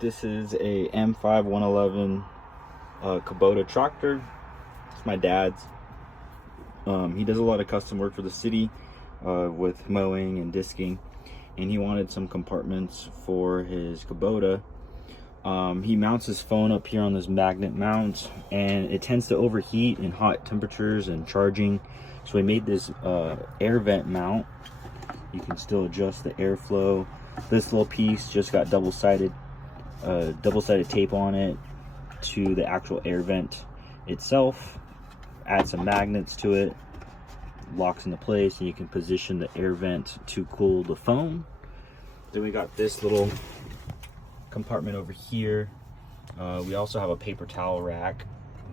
This is a M5-111 Kubota tractor. It's my dad's. He does a lot of custom work for the city with mowing and disking, and he wanted some compartments for his Kubota. He mounts his phone up here on this magnet mount, and it tends to overheat in hot temperatures and charging. So we made this air vent mount. You can still adjust the airflow. This little piece just got double-sided tape on it to the actual air vent itself. Add some magnets to it, locks into place, and you can position the air vent to cool the phone. Then we got this little compartment over here. We also have a paper towel rack.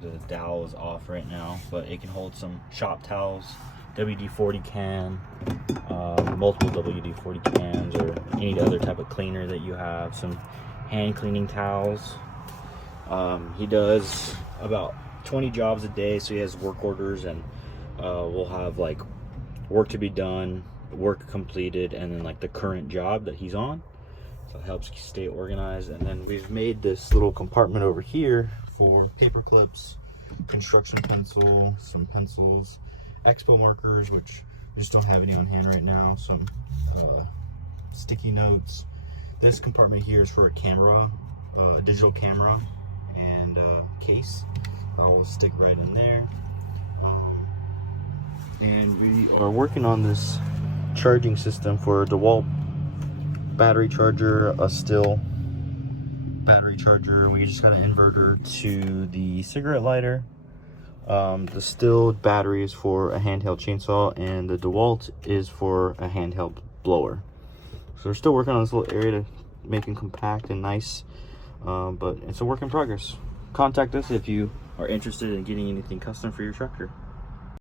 The dowel is off right now, but it can hold some shop towels, WD-40 can, multiple WD-40 cans, or any other type of cleaner that you have. Some hand cleaning towels. He does about 20 jobs a day, so he has work orders, and we'll have like work to be done, work completed, and then like the current job that he's on. So it helps stay organized. And then we've made this little compartment over here for paper clips, construction pencil, some pencils, expo markers, which I just don't have any on hand right now, some sticky notes. This compartment here is for a camera, digital camera, and case. I will stick right in there. And we are working on this charging system for a DeWalt battery charger, a still battery charger. We just got an inverter to the cigarette lighter. The still battery is for a handheld chainsaw, and the DeWalt is for a handheld blower. So we're still working on this little area to make it compact and nice, but it's a work in progress. Contact us if you are interested in getting anything custom for your tractor.